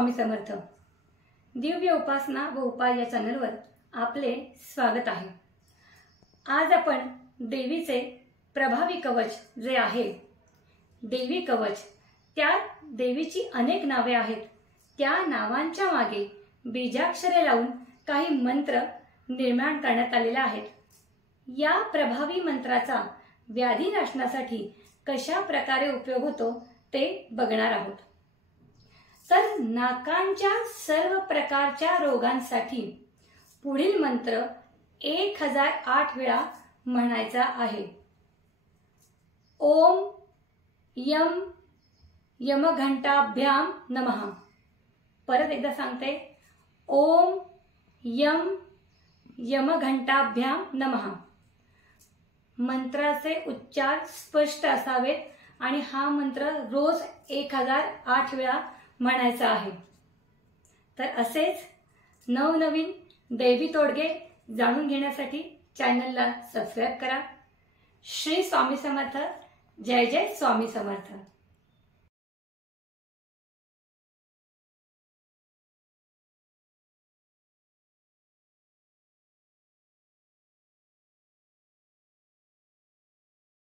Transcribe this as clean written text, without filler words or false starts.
स्वामी समर्थ। दिव्य उपासना व उपाय या चॅनलवर आपले स्वागत आहे। आज आपण देवीचे प्रभावी कवच जे आहे देवी कवच, त्या देवीची अनेक नावे आहेत। त्या नावांच्या मागे बीजाक्षरे लावून काही मंत्र निर्माण करण्यात आलेले आहेत। या प्रभावी मंत्राचा व्याधी नाशनासाठी कशा प्रकारे उपयोग होतो ते बघणार आहोत। तर नाकांच्या सर्व प्रकारच्या रोगांसाठी पुढील मंत्र 1008 वेळा म्हणायचा आहे। ओम यम यमघंटाभ्याम नमः। परत एकदा सांगते, ओम यम यमघंटाभ्याम नमः। मंत्राचे उच्चार स्पष्ट असावेत आणि हा मंत्र रोज 1008 वेळा म्हणायचा आहे। तर असेच नवनवीन दैवी तोडगे जाणून घेण्यासाठी चॅनलला सबस्क्राइब करा। श्री स्वामी समर्थ। जय जय स्वामी समर्थ।